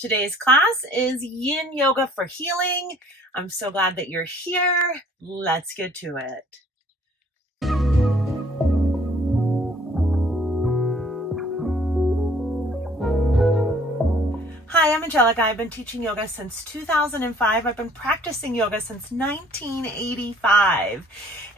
Today's class is Yin Yoga for Healing. I'm so glad that you're here. Let's get to it. Hi, I'm Angelica. I've been teaching yoga since 2005. I've been practicing yoga since 1985.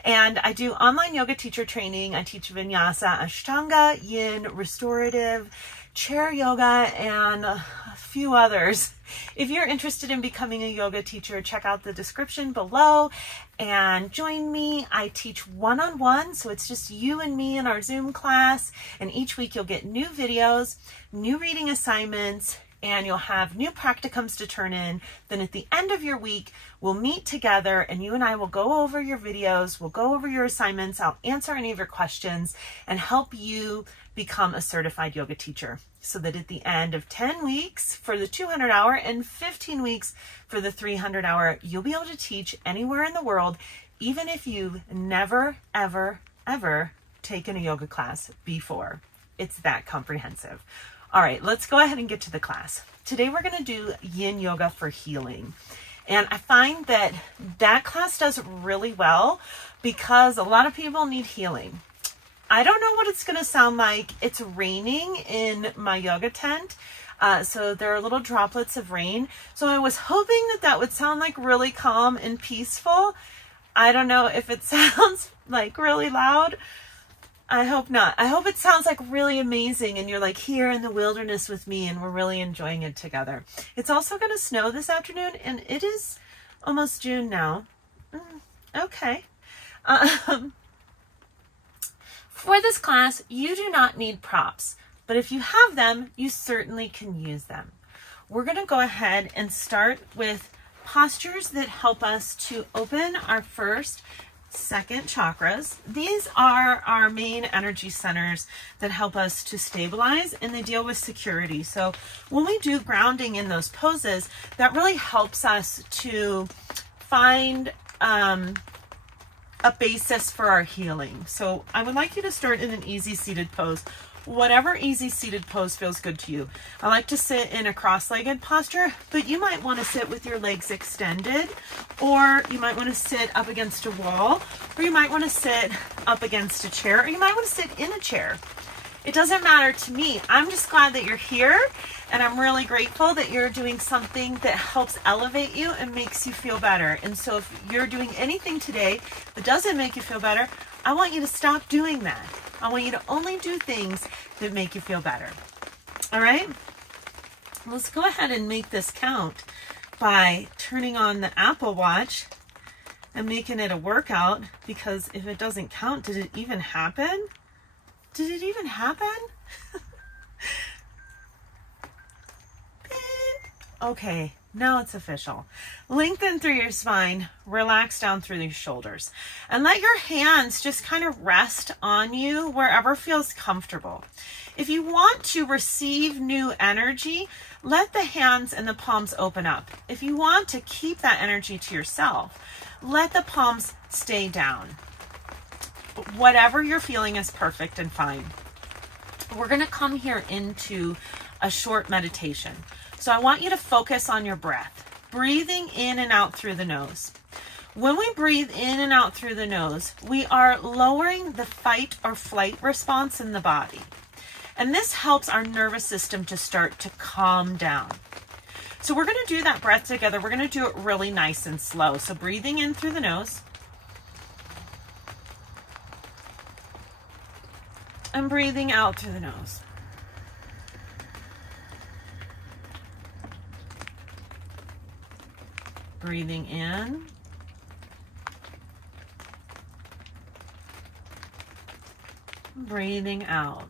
And I do online yoga teacher training. I teach Vinyasa, Ashtanga, Yin, Restorative, Chair Yoga, and a few others. If you're interested in becoming a yoga teacher, check out the description below and join me. I teach one-on-one, so it's just you and me in our Zoom class. And each week you'll get new videos, new reading assignments, and you'll have new practicums to turn in. Then at the end of your week, we'll meet together and you and I will go over your videos, we'll go over your assignments, I'll answer any of your questions and help you become a certified yoga teacher. So that at the end of 10 weeks for the 200-hour and 15 weeks for the 300-hour, you'll be able to teach anywhere in the world, even if you've never, ever, ever taken a yoga class before. It's that comprehensive. All right, let's go ahead and get to the class. Today we're going to do Yin Yoga for Healing. And I find that that class does really well because a lot of people need healing. I don't know what it's going to sound like. It's raining in my yoga tent. So there are little droplets of rain. So I was hoping that that would sound like really calm and peaceful. I don't know if it sounds like really loud. I hope not. I hope it sounds like really amazing and you're like here in the wilderness with me and we're really enjoying it together. It's also going to snow this afternoon and it is almost June now. Okay. For this class, you do not need props, but if you have them, you certainly can use them. We're going to go ahead and start with postures that help us to open our first, second chakras. These are our main energy centers that help us to stabilize and they deal with security. So when we do grounding in those poses, that really helps us to find a basis for our healing. So I would like you to start in an easy seated pose. Whatever easy seated pose feels good to you. I like to sit in a cross-legged posture, but you might want to sit with your legs extended, or you might want to sit up against a wall, or you might want to sit up against a chair, or you might want to sit in a chair. It doesn't matter to me. I'm just glad that you're here, and I'm really grateful that you're doing something that helps elevate you and makes you feel better. And so if you're doing anything today that doesn't make you feel better, I want you to stop doing that. I want you to only do things that make you feel better. All right? Let's go ahead and make this count by turning on the Apple Watch and making it a workout, because if it doesn't count, did it even happen? Did it even happen? Okay, now it's official. Lengthen through your spine, relax down through your shoulders, and let your hands just kind of rest on you wherever feels comfortable. If you want to receive new energy, let the hands and the palms open up. If you want to keep that energy to yourself, let the palms stay down. Whatever you're feeling is perfect and fine. We're going to come here into a short meditation. So I want you to focus on your breath, breathing in and out through the nose. When we breathe in and out through the nose, we are lowering the fight or flight response in the body. And this helps our nervous system to start to calm down. So we're going to do that breath together. We're going to do it really nice and slow. So breathing in through the nose. And breathing out through the nose. Breathing in. Breathing out.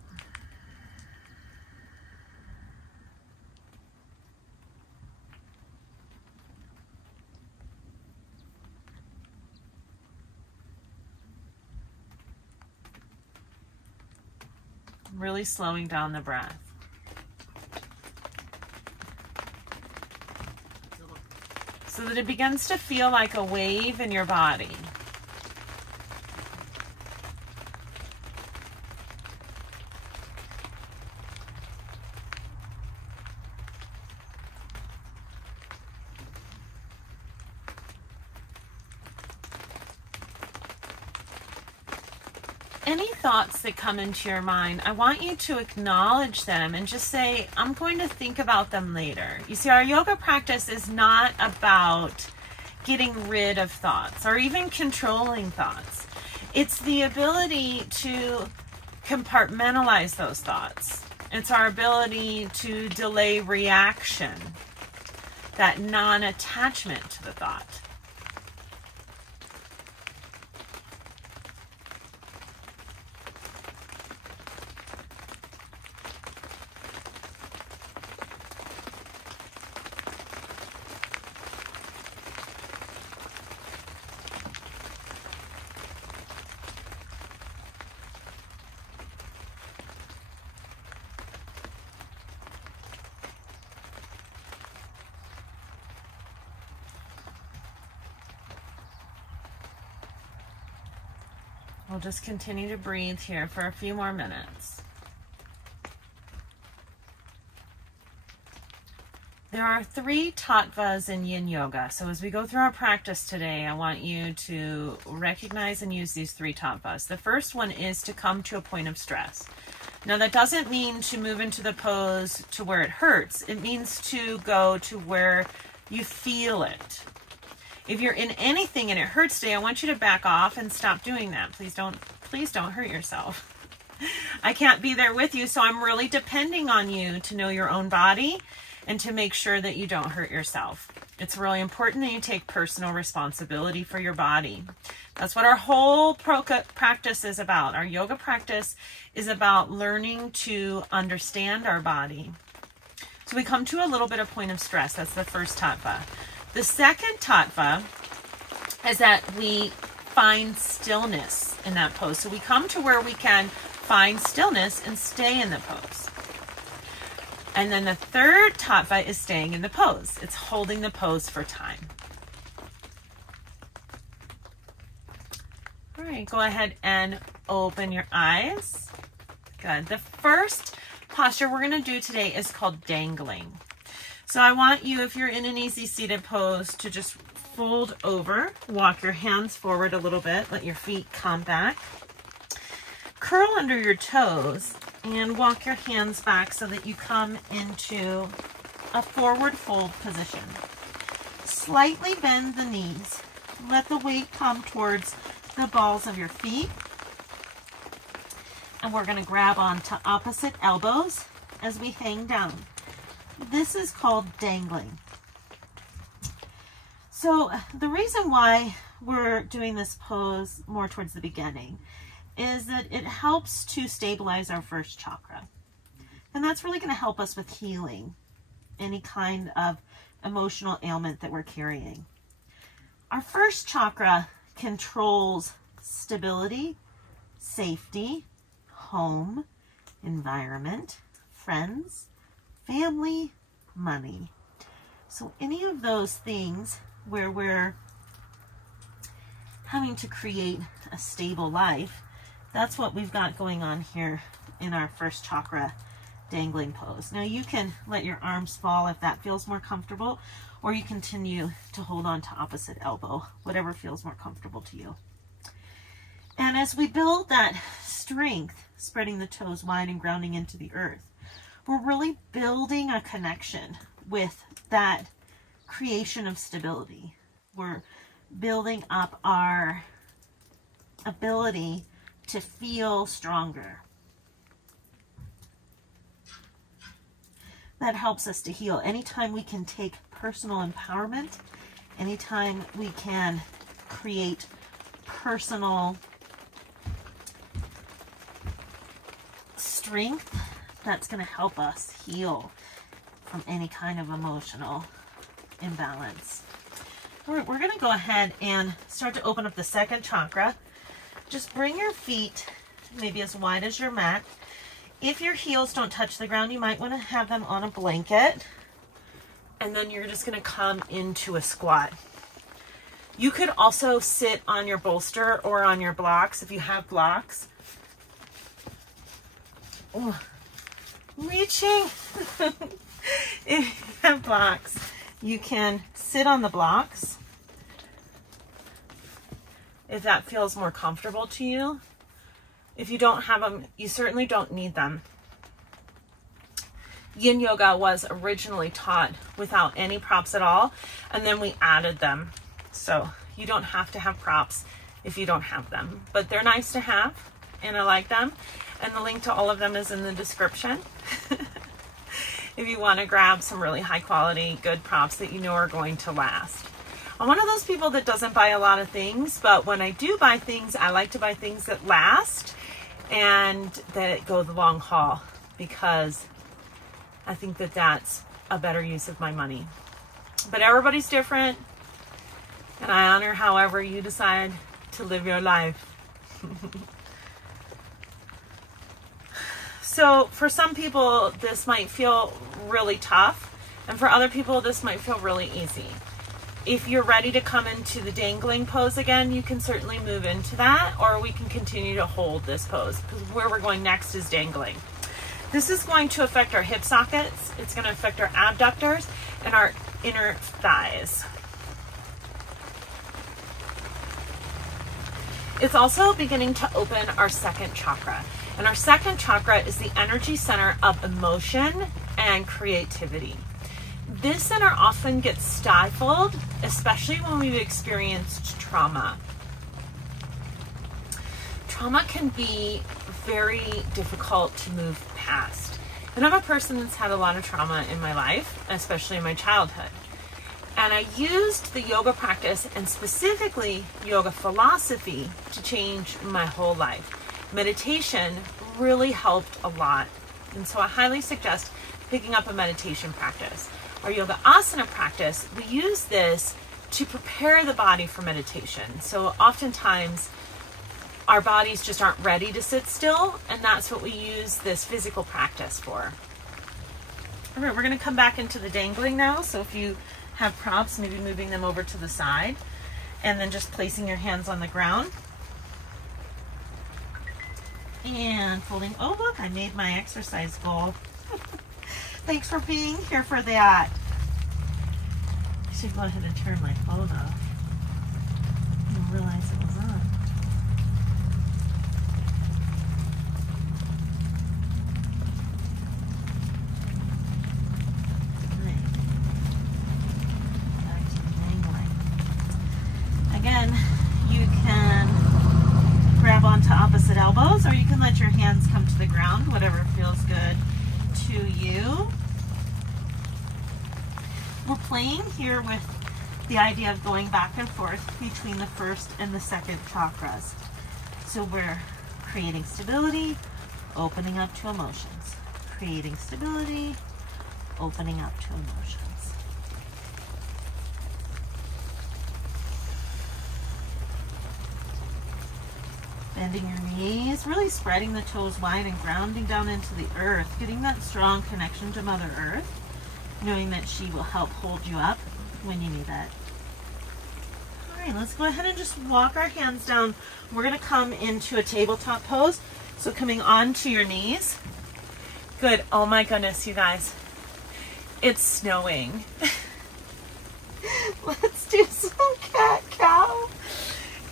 Really slowing down the breath. So that it begins to feel like a wave in your body. any thoughts that come into your mind, I want you to acknowledge them and just say, I'm going to think about them later. You see, our yoga practice is not about getting rid of thoughts or even controlling thoughts. It's the ability to compartmentalize those thoughts. It's our ability to delay reaction, that non-attachment to the thought. We'll just continue to breathe here for a few more minutes. There are 3 tattvas in Yin Yoga. So as we go through our practice today, I want you to recognize and use these 3 tattvas. The first one is to come to a point of stress. Now that doesn't mean to move into the pose to where it hurts. It means to go to where you feel it. If you're in anything and it hurts today, I want you to back off and stop doing that. Please don't hurt yourself. I can't be there with you, so I'm really depending on you to know your own body and to make sure that you don't hurt yourself. It's really important that you take personal responsibility for your body. That's what our whole practice is about. Our yoga practice is about learning to understand our body. So we come to a little bit of point of stress. That's the first tattva. The second tattva is that we find stillness in that pose. So we come to where we can find stillness and stay in the pose. And then the third tattva is staying in the pose. It's holding the pose for time. All right, go ahead and open your eyes. Good. The first posture we're going to do today is called dangling. So I want you, if you're in an easy seated pose, to just fold over, walk your hands forward a little bit, let your feet come back, curl under your toes, and walk your hands back so that you come into a forward fold position. Slightly bend the knees. Let the weight come towards the balls of your feet. And we're going to grab onto opposite elbows as we hang down. This is called dangling. So the reason why we're doing this pose more towards the beginning is that it helps to stabilize our first chakra. And that's really going to help us with healing any kind of emotional ailment that we're carrying. Our first chakra controls stability, safety, home, environment, friends, family, money. So any of those things where we're having to create a stable life, that's what we've got going on here in our first chakra dangling pose. Now you can let your arms fall if that feels more comfortable, or you continue to hold on to opposite elbow, whatever feels more comfortable to you. And as we build that strength, spreading the toes wide and grounding into the earth, we're really building a connection with that creation of stability. We're building up our ability to feel stronger. That helps us to heal. Anytime we can take personal empowerment, anytime we can create personal strength, that's going to help us heal from any kind of emotional imbalance. All right, we're going to go ahead and start to open up the second chakra. Just bring your feet maybe as wide as your mat. If your heels don't touch the ground, you might want to have them on a blanket. And then you're just going to come into a squat. You could also sit on your bolster or on your blocks if you have blocks. Oh, reaching. If you have blocks, you can sit on the blocks if that feels more comfortable to you. If you don't have them, you certainly don't need them. Yin Yoga was originally taught without any props at all, and then we added them. So you don't have to have props if you don't have them, but they're nice to have, and I like them. And the link to all of them is in the description. If you want to grab some really high quality, good props that you know are going to last. I'm one of those people that doesn't buy a lot of things, but when I do buy things, I like to buy things that last and that go the long haul, because I think that that's a better use of my money. But everybody's different, and I honor however you decide to live your life. So for some people, this might feel really tough, and for other people, this might feel really easy. If you're ready to come into the dangling pose again, you can certainly move into that, or we can continue to hold this pose, because where we're going next is dangling. This is going to affect our hip sockets. It's going to affect our abductors and our inner thighs. It's also beginning to open our second chakra. And our second chakra is the energy center of emotion and creativity. This center often gets stifled, especially when we've experienced trauma. Trauma can be very difficult to move past. And I'm a person that's had a lot of trauma in my life, especially in my childhood. And I used the yoga practice, and specifically yoga philosophy, to change my whole life. Meditation really helped a lot. And so I highly suggest picking up a meditation practice. Our yoga asana practice, we use this to prepare the body for meditation. So oftentimes our bodies just aren't ready to sit still, and that's what we use this physical practice for. All right, we're going to come back into the dangling now. So if you have props, maybe moving them over to the side, and then just placing your hands on the ground. And folding. Oh, look, I made my exercise goal. Thanks for being here for that. I should go ahead and turn my phone off. I didn't realize it was on. Back to the dangling. Again, you can grab onto opposite elbows, or you can let your hands come to the ground, whatever feels good to you. We're playing here with the idea of going back and forth between the first and the second chakras. So we're creating stability, opening up to emotions. Creating stability, opening up to emotions. Bending your knees, really spreading the toes wide and grounding down into the earth, getting that strong connection to Mother Earth, knowing that she will help hold you up when you need it. All right, let's go ahead and just walk our hands down. We're going to come into a tabletop pose. So coming onto your knees. Good. Oh my goodness, you guys. It's snowing. Let's do some cat-cow.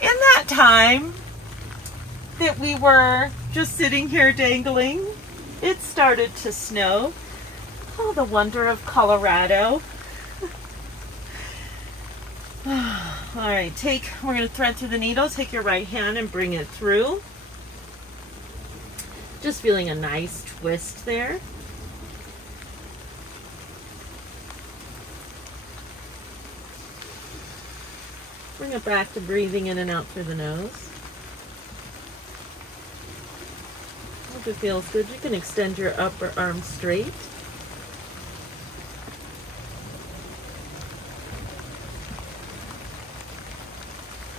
In that time that we were just sitting here dangling, it started to snow. Oh, the wonder of Colorado. All right, we're going to thread through the needle. Take your right hand and bring it through. Just feeling a nice twist there. Bring it back to breathing in and out through the nose. Hope it feels good. You can extend your upper arm straight.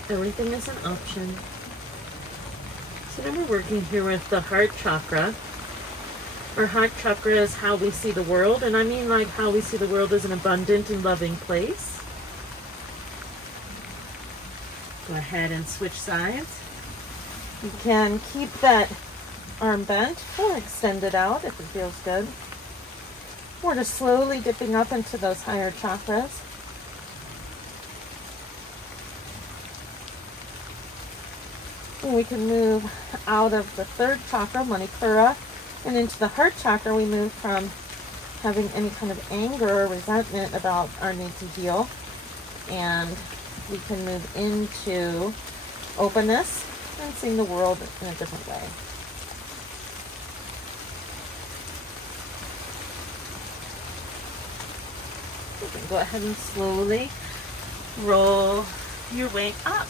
Everything is an option. So now we're working here with the heart chakra. Our heart chakra is how we see the world, and I mean like how we see the world as an abundant and loving place. Go ahead and switch sides. You can keep that arm bent or extend it out if it feels good. We're just slowly dipping up into those higher chakras. And we can move out of the third chakra, Manipura, and into the heart chakra. We move from having any kind of anger or resentment about our need to heal. And we can move into openness and seeing the world in a different way. You can go ahead and slowly roll your way up.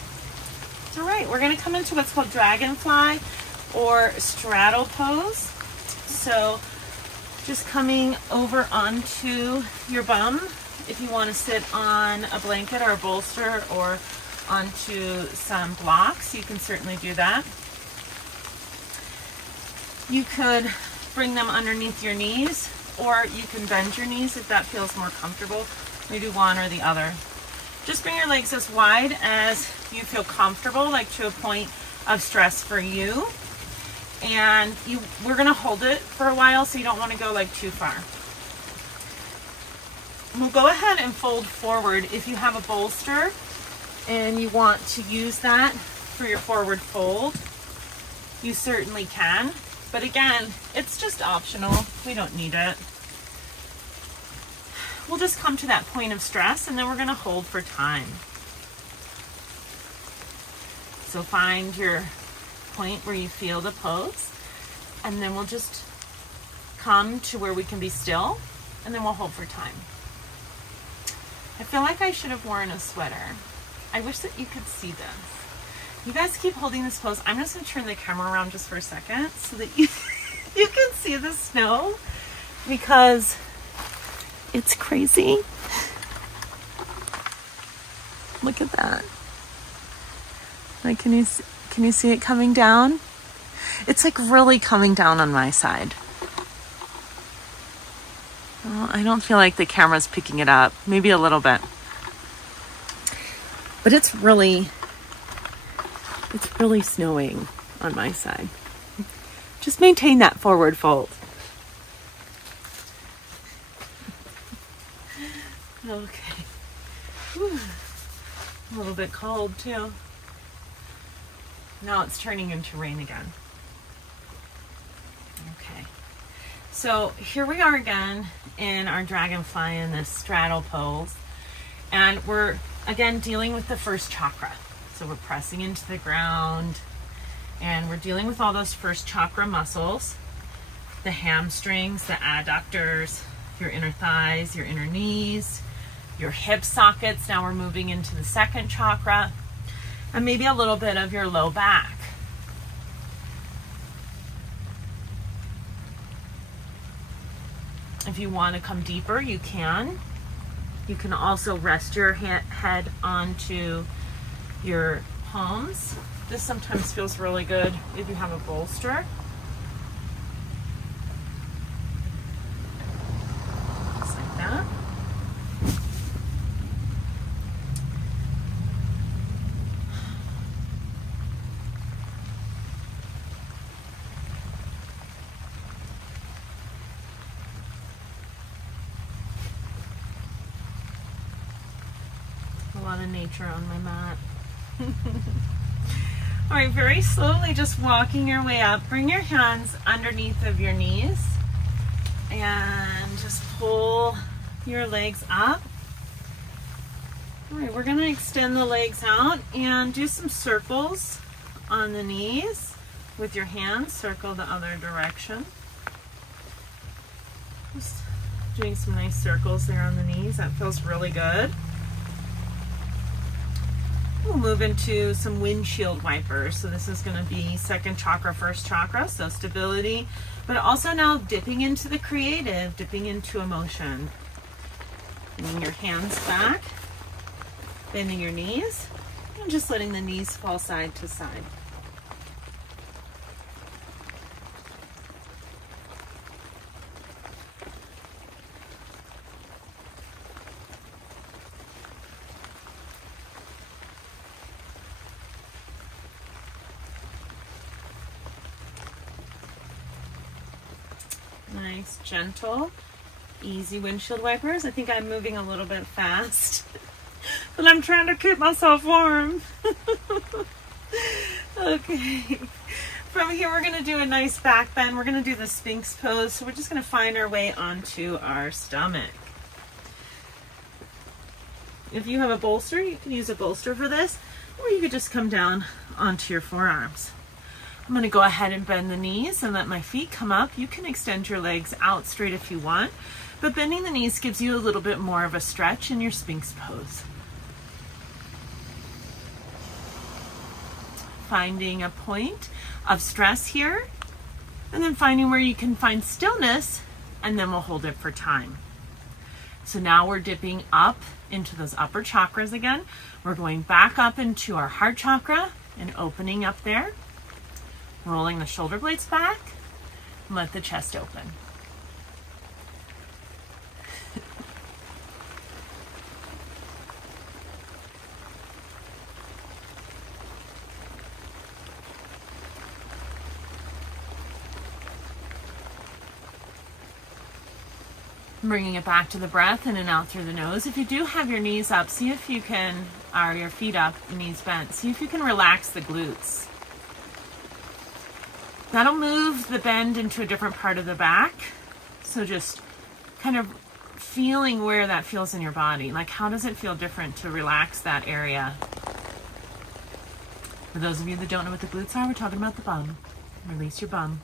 All right, we're going to come into what's called dragonfly or straddle pose. So just coming over onto your bum. If you want to sit on a blanket or a bolster or onto some blocks, you can certainly do that. You could bring them underneath your knees, or you can bend your knees if that feels more comfortable. Maybe one or the other. Just bring your legs as wide as you feel comfortable, like to a point of stress for you. And we're going to hold it for a while, so you don't want to go like too far. We'll go ahead and fold forward. If you have a bolster and you want to use that for your forward fold, you certainly can. But again, it's just optional. We don't need it. We'll just come to that point of stress, and then we're going to hold for time. So find your point where you feel the pose, and then we'll just come to where we can be still, and then we'll hold for time. I feel like I should have worn a sweater. I wish that you could see this. You guys keep holding this pose. I'm just going to turn the camera around just for a second so that you can see the snow, because it's crazy. Look at that. Like, can you see it coming down? It's like really coming down on my side. Well, I don't feel like the camera's picking it up. Maybe a little bit. But it's really snowing on my side. Just maintain that forward fold. Okay. Whew. A little bit cold too. Now it's turning into rain again. Okay. So here we are again in our dragonfly in this straddle pose. And we're again dealing with the first chakra. So we're pressing into the ground and we're dealing with all those first chakra muscles, the hamstrings, the adductors, your inner thighs, your inner knees, your hip sockets. Now we're moving into the second chakra, and maybe a little bit of your low back. If you want to come deeper, you can. You can also rest your head onto your palms. This sometimes feels really good if you have a bolster. Just like that. A lot of nature on my mat. All right, very slowly just walking your way up. Bring your hands underneath of your knees and just pull your legs up. All right, we're gonna extend the legs out and do some circles on the knees with your hands. Circle the other direction. Just doing some nice circles there on the knees. That feels really good. We'll move into some windshield wipers. So this is going to be second chakra, first chakra, so stability, but also now dipping into the creative, dipping into emotion. Bringing your hands back, bending your knees, and just letting the knees fall side to side. Nice, gentle, easy windshield wipers. I think I'm moving a little bit fast, but I'm trying to keep myself warm. Okay. From here, we're going to do a nice back bend. We're going to do the Sphinx pose. So we're just going to find our way onto our stomach. If you have a bolster, you can use a bolster for this, or you could just come down onto your forearms. I'm going to go ahead and bend the knees and let my feet come up. You can extend your legs out straight if you want, but bending the knees gives you a little bit more of a stretch in your Sphinx pose. Finding a point of stress here, and then finding where you can find stillness, and then we'll hold it for time. So now we're dipping up into those upper chakras again. We're going back up into our heart chakra and opening up there, rolling the shoulder blades back, and let the chest open. Bringing it back to the breath in and out through the nose. If you do have your knees up, see if you can, or your feet up, knees bent, see if you can relax the glutes. That'll move the bend into a different part of the back. So just kind of feeling where that feels in your body. Like, how does it feel different to relax that area? For those of you that don't know what the glutes are, we're talking about the bum. Release your bum.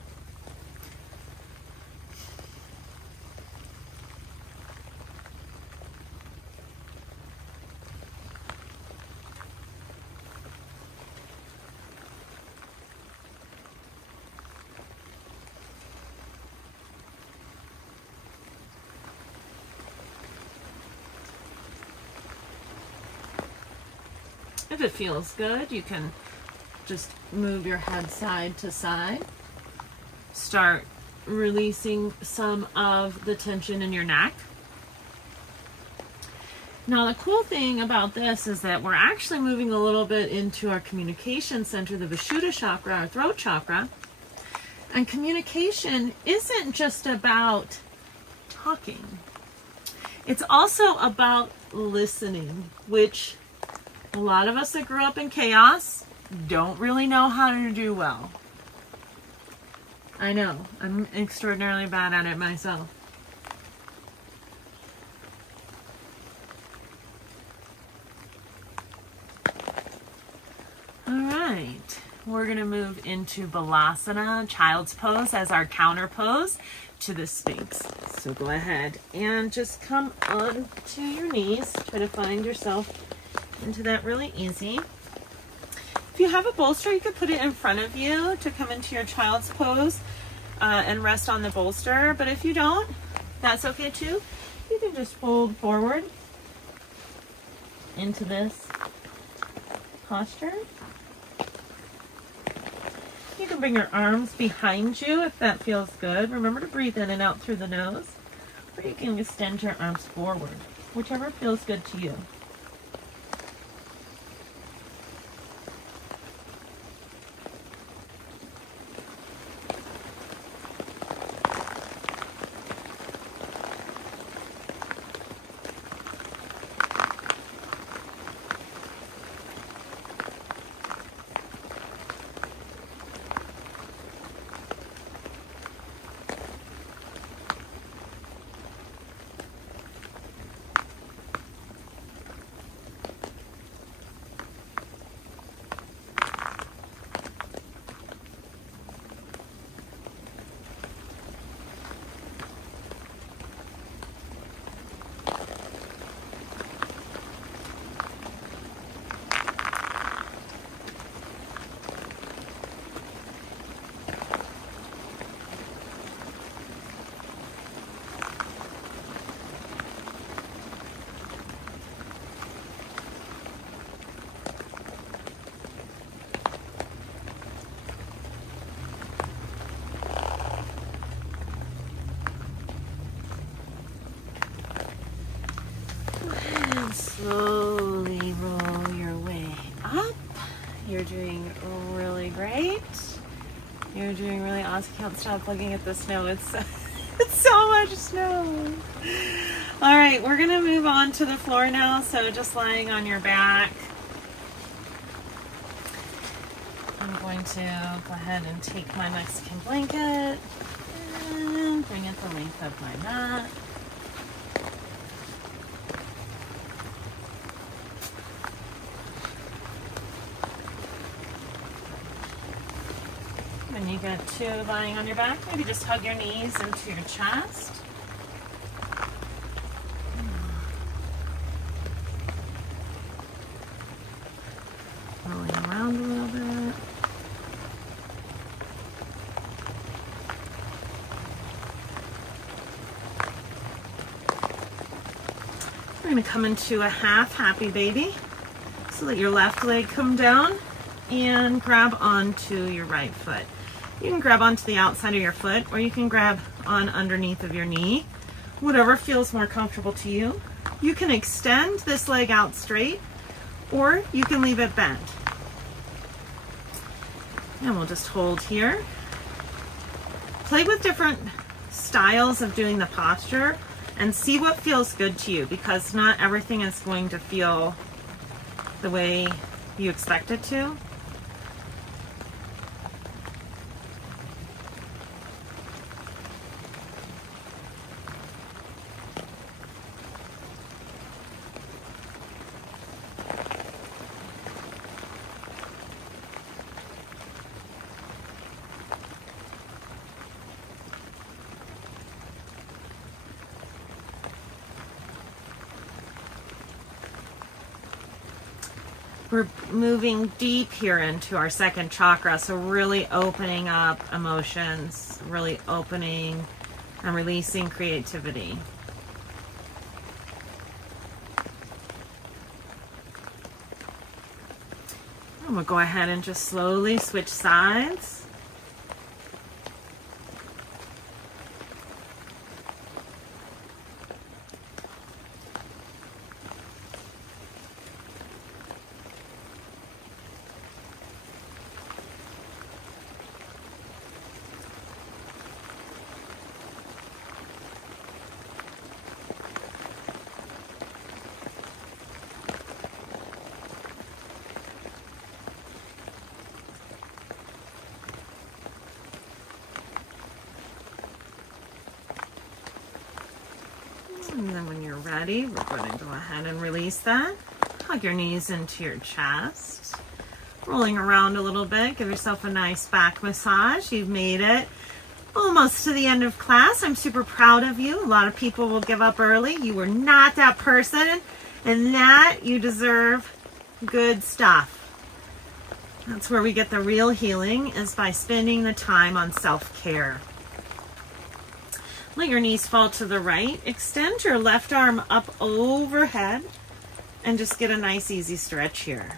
If it feels good, you can just move your head side to side. Start releasing some of the tension in your neck. Now, the cool thing about this is that we're actually moving a little bit into our communication center, the Vishuddha chakra, our throat chakra. And communication isn't just about talking. It's also about listening, which a lot of us that grew up in chaos don't really know how to do well. I know, I'm extraordinarily bad at it myself. All right, we're gonna move into Balasana, child's pose, as our counter pose to the Sphinx. So go ahead and just come on to your knees. Try to find yourself into that really easy. If you have a bolster, you could put it in front of you to come into your child's pose and rest on the bolster. But if you don't, that's okay too. You can just fold forward into this posture. You can bring your arms behind you if that feels good. Remember to breathe in and out through the nose. Or you can extend your arms forward, whichever feels good to you. Slowly roll your way up. You're doing really great. You're doing really awesome. I can't stop looking at the snow. It's so much snow. All right, we're gonna move on to the floor now. So just lying on your back. I'm going to go ahead and take my Mexican blanket and bring it the length of my mat. When you get to lying on your back, maybe just hug your knees into your chest. Rolling around a little bit. We're going to come into a half happy baby. So let your left leg come down and grab onto your right foot. You can grab onto the outside of your foot, or you can grab on underneath of your knee, whatever feels more comfortable to you. You can extend this leg out straight, or you can leave it bent. And we'll just hold here. Play with different styles of doing the posture and see what feels good to you, because not everything is going to feel the way you expect it to. We're moving deep here into our second chakra, so really opening up emotions, really opening and releasing creativity. And we'll go ahead and just slowly switch sides. And then when you're ready, we're going to go ahead and release that. Hug your knees into your chest. Rolling around a little bit. Give yourself a nice back massage. You've made it almost to the end of class. I'm super proud of you. A lot of people will give up early. You were not that person, and that you deserve good stuff. That's where we get the real healing, is by spending the time on self-care. Let your knees fall to the right. Extend your left arm up overhead and just get a nice easy stretch here.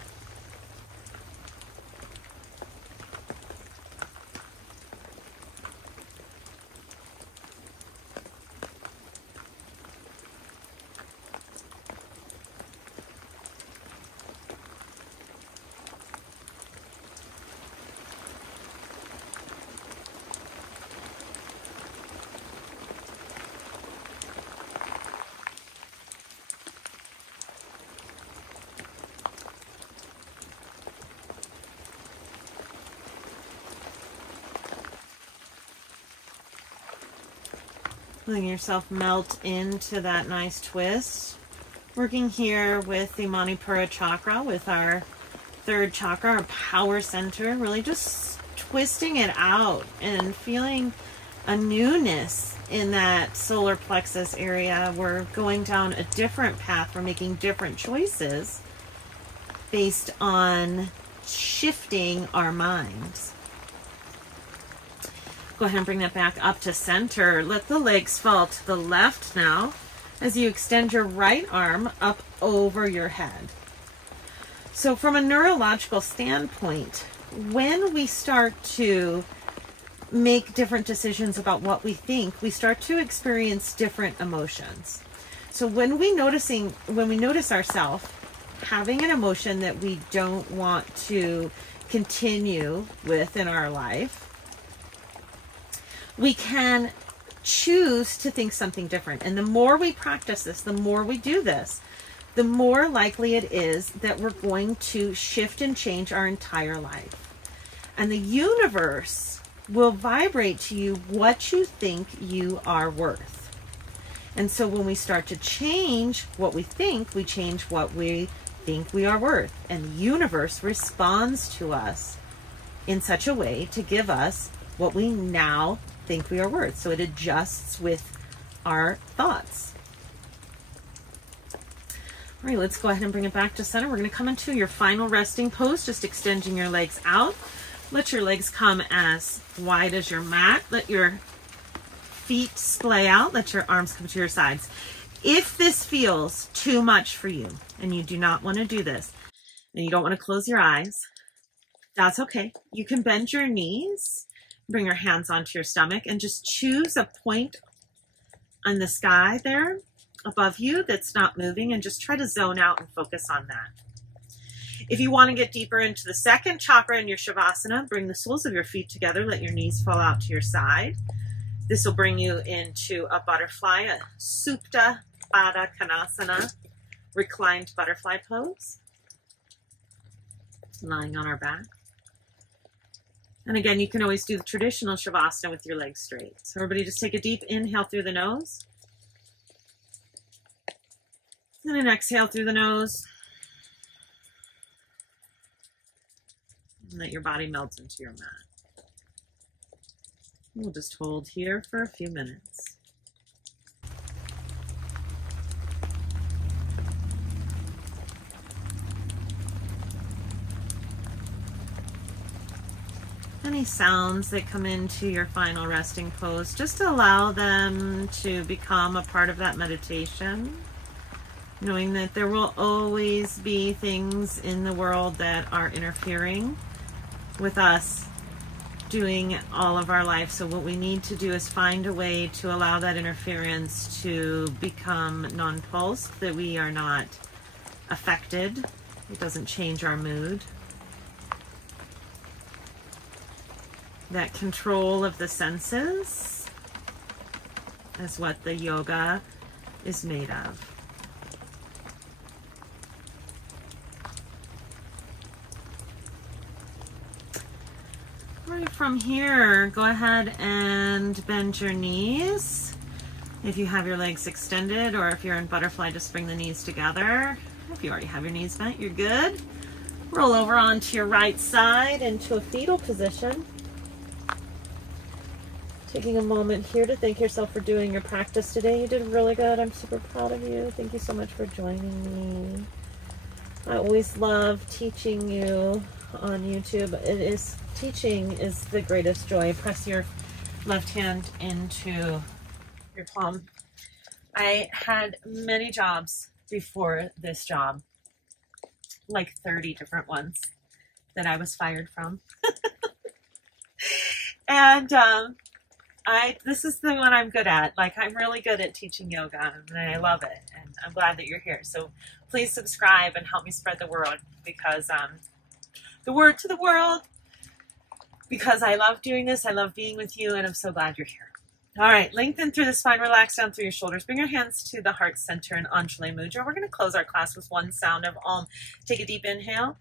Letting yourself melt into that nice twist. Working here with the Manipura chakra, with our third chakra, our power center. Really just twisting it out and feeling a newness in that solar plexus area. We're going down a different path. We're making different choices based on shifting our minds. Go ahead and bring that back up to center. Let the legs fall to the left now as you extend your right arm up over your head. So from a neurological standpoint, when we start to make different decisions about what we think, we start to experience different emotions. So when we notice ourselves having an emotion that we don't want to continue with in our life, we can choose to think something different. And the more we practice this, the more we do this, the more likely it is that we're going to shift and change our entire life. And the universe will vibrate to you what you think you are worth. And so when we start to change what we think, we change what we think we are worth. And the universe responds to us in such a way to give us what we now think we are worth. So it adjusts with our thoughts. All right, let's go ahead and bring it back to center. We're going to come into your final resting pose, just extending your legs out. Let your legs come as wide as your mat. Let your feet splay out. Let your arms come to your sides. If this feels too much for you and you do not want to do this and you don't want to close your eyes, that's okay. You can bend your knees, bring your hands onto your stomach, and just choose a point on the sky there above you that's not moving, and just try to zone out and focus on that. If you want to get deeper into the second chakra in your Shavasana, bring the soles of your feet together, let your knees fall out to your side. This will bring you into a butterfly, a Supta Baddha Konasana, reclined butterfly pose, lying on our back. And again, you can always do the traditional Shavasana with your legs straight. So everybody just take a deep inhale through the nose. And an exhale through the nose. And let your body melt into your mat. We'll just hold here for a few minutes. Any sounds that come into your final resting pose, just allow them to become a part of that meditation, knowing that there will always be things in the world that are interfering with us doing all of our life. So what we need to do is find a way to allow that interference to become non-pulsed, that we are not affected. It doesn't change our mood. That control of the senses is what the yoga is made of. All right, from here, go ahead and bend your knees. If you have your legs extended, or if you're in butterfly, just bring the knees together. If you already have your knees bent, you're good. Roll over onto your right side into a fetal position. Taking a moment here to thank yourself for doing your practice today. You did really good. I'm super proud of you. Thank you so much for joining me. I always love teaching you on YouTube. Teaching is the greatest joy. Press your left hand into your palm. I had many jobs before this job, like 30 different ones that I was fired from. And this is the one I'm good at. Like, I'm really good at teaching yoga, and I love it. And I'm glad that you're here. So please subscribe and help me spread the word, because the word to the world, because I love doing this. I love being with you, and I'm so glad you're here. All right, lengthen through the spine, relax down through your shoulders. Bring your hands to the heart center in Anjali Mudra. We're going to close our class with one sound of Om. Take a deep inhale.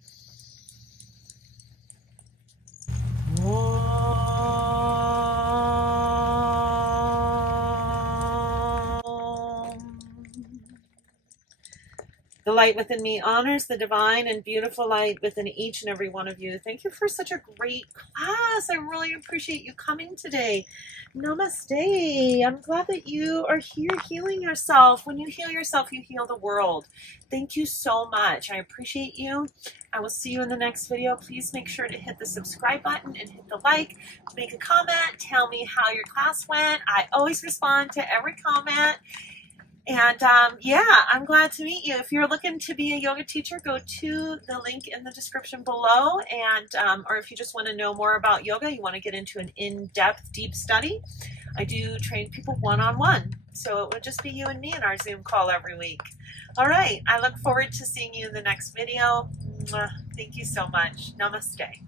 The light within me honors the divine and beautiful light within each and every one of you. Thank you for such a great class. I really appreciate you coming today. Namaste. I'm glad that you are here healing yourself. When you heal yourself, you heal the world. Thank you so much. I appreciate you. I will see you in the next video. Please make sure to hit the subscribe button and hit the like. Make a comment. Tell me how your class went. I always respond to every comment. And yeah, I'm glad to meet you. If you're looking to be a yoga teacher, go to the link in the description below. And or if you just want to know more about yoga, you want to get into an in-depth, deep study, I do train people one-on-one. So it would just be you and me in our Zoom call every week. All right, I look forward to seeing you in the next video. Thank you so much. Namaste.